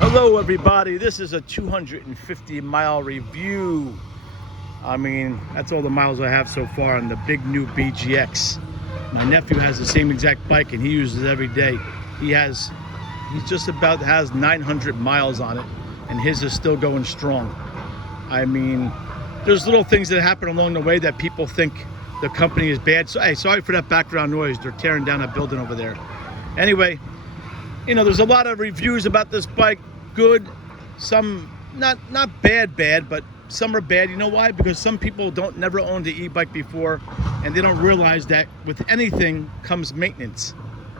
Hello everybody, this is a 250-mile review. I mean, that's all the miles I have so far on the BIGNIU BGX. My nephew has the same exact bike and he uses it every day. He just about has 900 miles on it and his is still going strong. I mean, there's little things that happen along the way that people think the company is bad. So, hey, sorry for that background noise. They're tearing down a building over there. Anyway, you know, there's a lot of reviews about this bike. Good, some not bad, but some are bad. You know why? Because some people never owned an e-bike before, and they don't realize that with anything comes maintenance.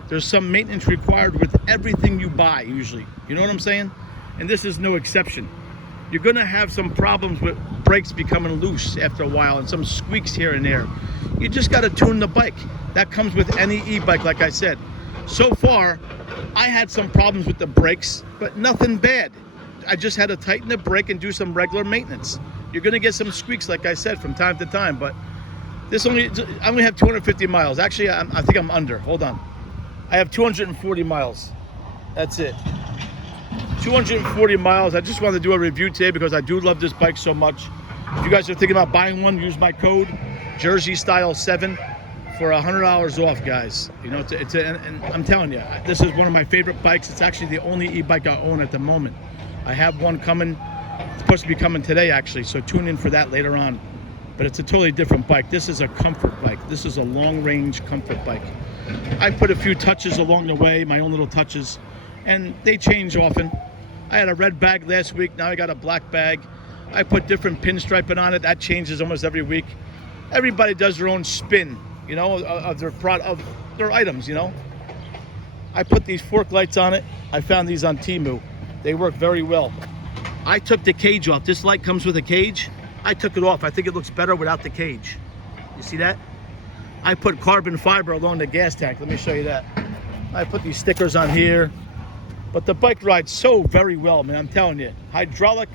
There's some maintenance required with everything you buy usually. You know what I'm saying? And this is no exception. You're gonna have some problems with brakes becoming loose after a while and some squeaks here and there. You just gotta tune the bike. That comes with any e-bike, like I said. So far, I had some problems with the brakes, but nothing bad. I just had to tighten the brake and do some regular maintenance. You're gonna get some squeaks, like I said, from time to time, but I only have 250 miles. Actually, I think I'm under. Hold on. I have 240 miles. That's it. 240 miles. I just wanted to do a review today because I do love this bike so much. If you guys are thinking about buying one, use my code Jersey Style 7 for $100 off, guys. You know, and I'm telling you, this is one of my favorite bikes. It's actually the only e-bike I own at the moment. I have one coming. It's supposed to be coming today, actually, so tune in for that later on. But it's a totally different bike. This is a comfort bike. This is a long-range comfort bike. I put a few touches along the way, my own little touches, and they change often. I had a red bag last week. Now I got a black bag. I put different pinstriping on it. That changes almost every week. Everybody does their own spin, you know, of their items, you know. I put these fork lights on it. I found these on Temu. They work very well. I took the cage off. This light comes with a cage. I took it off. I think it looks better without the cage. You see that? I put carbon fiber along the gas tank. Let me show you that. I put these stickers on here. But the bike rides so very well, man. I'm telling you. Hydraulic,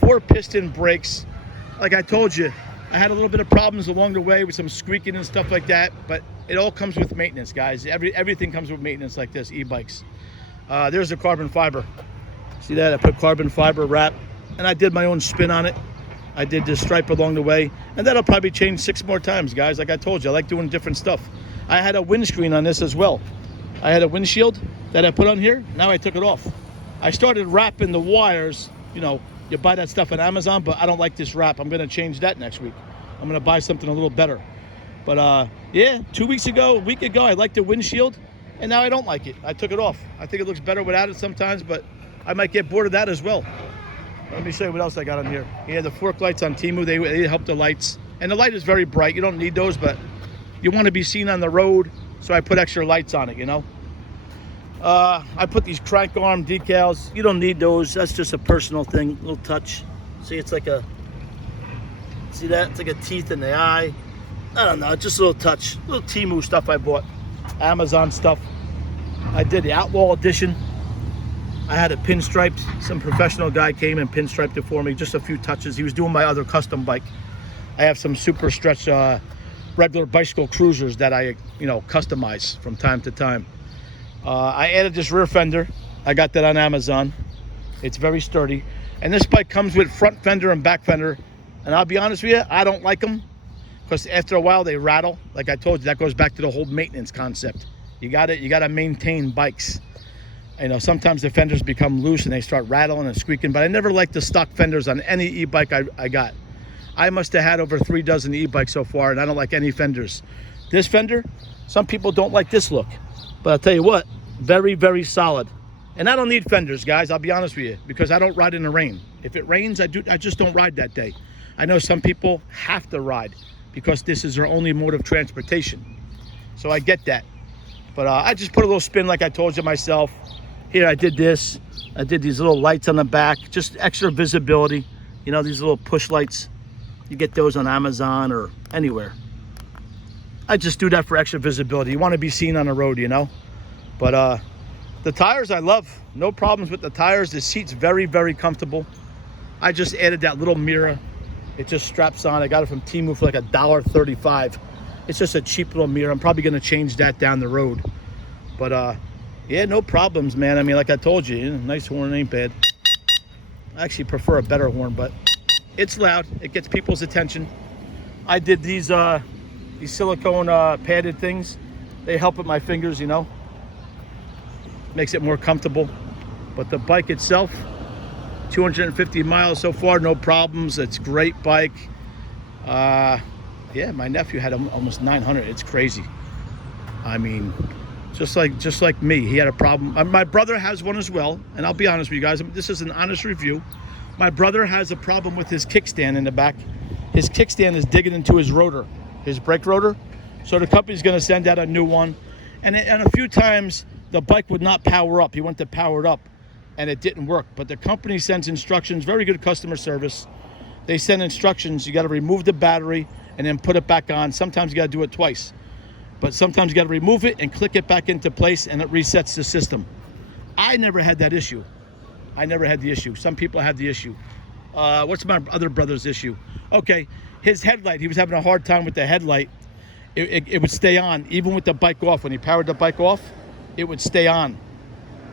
4-piston brakes. Like I told you, I had a little bit of problems along the way with some squeaking and stuff like that, but it all comes with maintenance, guys. Everything comes with maintenance like this, e-bikes. There's the carbon fiber. See that? I put carbon fiber wrap, and I did my own spin on it. I did this stripe along the way, and that'll probably change 6 more times, guys. Like I told you, I like doing different stuff. I had a windscreen on this as well. I had a windshield that I put on here. Now I took it off. I started wrapping the wires. You know, you buy that stuff on Amazon, but I don't like this wrap. I'm gonna change that next week. I'm gonna buy something a little better. But yeah, 2 weeks ago, a week ago, I liked the windshield, and now I don't like it. I took it off. I think it looks better without it sometimes, but I might get bored of that as well. Let me show you what else I got on here. Yeah, the fork lights on Temu, they help the lights. And the light is very bright. You don't need those, but you want to be seen on the road, so I put extra lights on it, you know. I put these crank arm decals. You don't need those. That's just a personal thing, little touch. See, it's like see that? It's like a teeth in the eye. I don't know, just a little touch. Little Temu stuff I bought. Amazon stuff. I did the Outlaw Edition. I had it pinstriped. Some professional guy came and pinstriped it for me. Just a few touches. He was doing my other custom bike. I have some super stretch regular bicycle cruisers that I, you know, customize from time to time. I added this rear fender. I got that on Amazon. It's very sturdy. And this bike comes with front fender and back fender. And I'll be honest with you, I don't like them because after a while they rattle. Like I told you, that goes back to the whole maintenance concept. You gotta maintain bikes. You know, sometimes the fenders become loose and they start rattling and squeaking, but I never liked the stock fenders on any e-bike I got. I must have had over 3 dozen e-bikes so far, and I don't like any fenders. This fender, some people don't like this look, but I'll tell you what, very, very solid. And I don't need fenders, guys, I'll be honest with you, because I don't ride in the rain. If it rains, I just don't ride that day. I know some people have to ride because this is their only mode of transportation. So I get that. But I just put a little spin like I told you myself. Here, I did this. I did these little lights on the back, just extra visibility. You know, these little push lights. You get those on Amazon or anywhere. I just do that for extra visibility. You want to be seen on the road, you know. But the tires I love. No problems with the tires. The seat's very, very comfortable. I just added that little mirror. It just straps on. I got it from Temu for like $1.35. It's just a cheap little mirror. I'm probably going to change that down the road. But Yeah, no problems, man. I mean, like I told you, nice horn ain't bad. I actually prefer a better horn, but it's loud. It gets people's attention. I did these silicone padded things. They help with my fingers, you know. Makes it more comfortable. But the bike itself, 250 miles so far, no problems. It's a great bike. Yeah, my nephew had almost 900. It's crazy. I mean, just like me, he had a problem. My brother has one as well, and I'll be honest with you guys. This is an honest review. My brother has a problem with his kickstand in the back. His kickstand is digging into his rotor, his brake rotor. So the company's going to send out a new one. And a few times the bike would not power up. He went to power it up, and it didn't work. But the company sends instructions. Very good customer service. They send instructions. You got to remove the battery and then put it back on. Sometimes you got to do it twice. But sometimes you got to remove it and click it back into place, and it resets the system. I never had that issue. I never had the issue. Some people have the issue. What's my other brother's issue? Okay, his headlight. He was having a hard time with the headlight. It would stay on, even with the bike off. When he powered the bike off, it would stay on.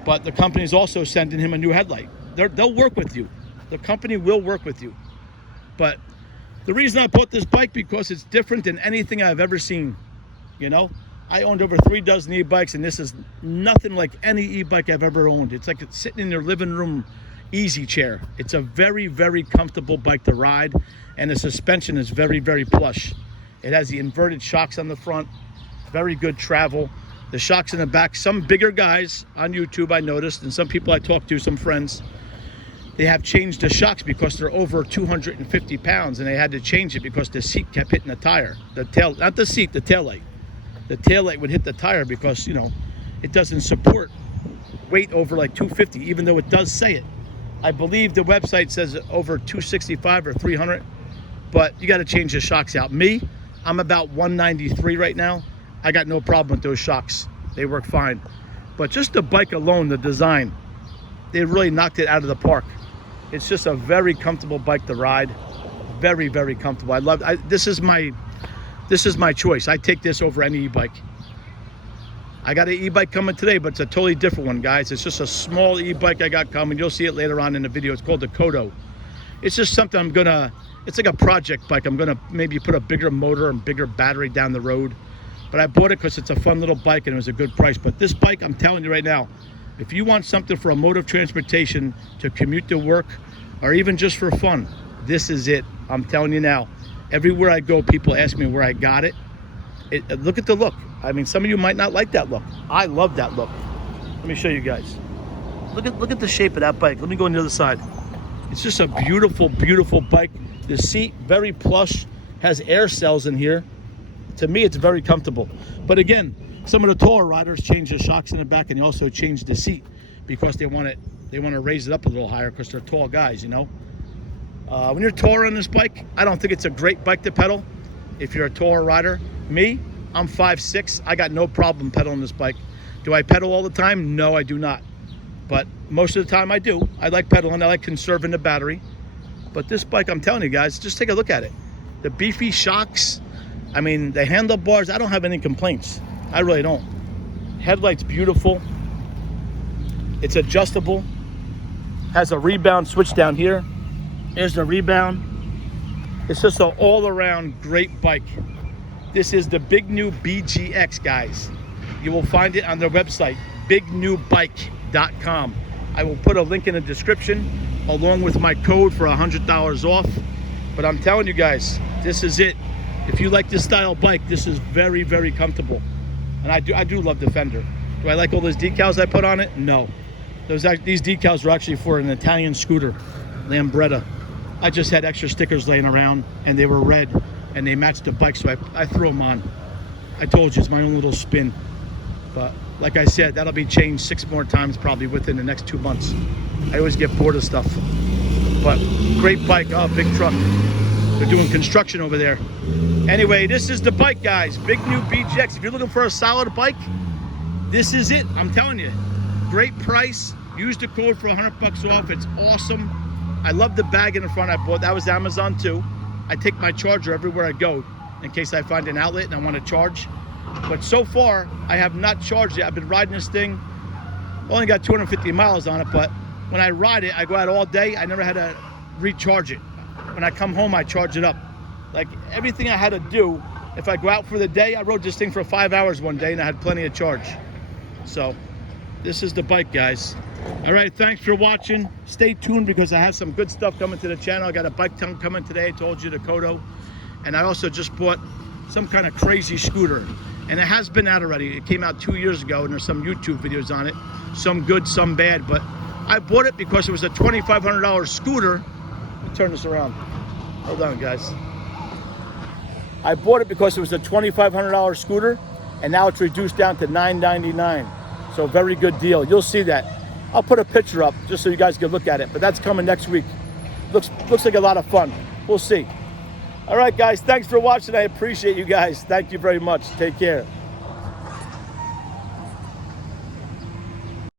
But the company's also sending him a new headlight. They'll work with you. The company will work with you. But the reason I bought this bike, because it's different than anything I've ever seen. You know, I owned over 3 dozen e-bikes, and this is nothing like any e-bike I've ever owned. It's like it's sitting in your living room easy chair. It's a very, very comfortable bike to ride, and the suspension is very, very plush. It has the inverted shocks on the front, very good travel. The shocks in the back, some bigger guys on YouTube I noticed, and some people I talked to, some friends, they have changed the shocks because they're over 250 pounds, and they had to change it because the seat kept hitting the tire. The tail, not the seat, the tail light. The tail light would hit the tire because, you know, it doesn't support weight over like 250, even though it does say it. I believe the website says over 265 or 300, but you got to change the shocks out. Me, I'm about 193 right now. I got no problem with those shocks. They work fine. But just the bike alone, the design, they really knocked it out of the park. It's just a very comfortable bike to ride. Very, very comfortable. I love it. This is my choice. I take this over any e-bike. I got an e-bike coming today, but it's a totally different one, guys. It's just a small e-bike I got coming. You'll see it later on in the video. It's called the Kodo. It's just something it's like a project bike. I'm gonna maybe put a bigger motor and bigger battery down the road. But I bought it because it's a fun little bike and it was a good price. But this bike, I'm telling you right now, if you want something for a mode of transportation to commute to work or even just for fun, this is it. I'm telling you now. Everywhere I go, people ask me where I got it. Look at the look. I mean, some of you might not like that look. I love that look. Let me show you guys. Look at the shape of that bike. Let me go on the other side. It's just a beautiful, beautiful bike. The seat, very plush, has air cells in here. To me, it's very comfortable. But again, some of the taller riders change the shocks in the back, and they also change the seat because they want to raise it up a little higher because they're tall guys, you know. When you're taller on this bike, I don't think it's a great bike to pedal if you're a taller rider. Me, I'm 5'6". I got no problem pedaling this bike. Do I pedal all the time? No, I do not. But most of the time I do. I like pedaling. I like conserving the battery. But this bike, I'm telling you guys, just take a look at it. The beefy shocks. I mean, the handlebars, I don't have any complaints. I really don't. Headlight's beautiful. It's adjustable. Has a rebound switch down here. There's the rebound. It's just an all-around great bike. This is the BIGNIU BGX, guys. You will find it on their website, bignewbike.com. I will put a link in the description along with my code for $100 off. But I'm telling you guys, this is it. If you like this style bike, this is very, very comfortable. And I do love the fender. Do I like all those decals I put on it? No. These decals are actually for an Italian scooter, Lambretta. I just had extra stickers laying around, and they were red, and they matched the bike, so I threw them on. I told you, it's my own little spin. But like I said, that'll be changed 6 more times probably within the next 2 months. I always get bored of stuff. But great bike. Oh, big truck. They're doing construction over there. Anyway, this is the bike, guys. BIGNIU BGX. If you're looking for a solid bike, this is it. I'm telling you. Great price. Use the code for $100 off. It's awesome. I love the bag in the front I bought. That was Amazon too. I take my charger everywhere I go in case I find an outlet and I want to charge. But so far, I have not charged it. I've been riding this thing Only got 250 miles on it, but when I ride it, I go out all day. I never had to recharge it. When I come home, I charge it up. Like everything I had to do, if I go out for the day, I rode this thing for 5 hours one day and I had plenty of charge. So this is the bike, guys. All right, thanks for watching. Stay tuned because I have some good stuff coming to the channel. I got a bike tongue coming today, I told you, the Kodo. And I also just bought some kind of crazy scooter. And it has been out already. It came out 2 years ago and there's some YouTube videos on it. Some good, some bad, but I bought it because it was a $2,500 scooter. Let me turn this around. Hold on, guys. I bought it because it was a $2,500 scooter, and now it's reduced down to $999. So very good deal. You'll see that. I'll put a picture up just so you guys can look at it, but that's coming next week. Looks like a lot of fun. We'll see. All right, guys, thanks for watching. I appreciate you guys. Thank you very much. Take care.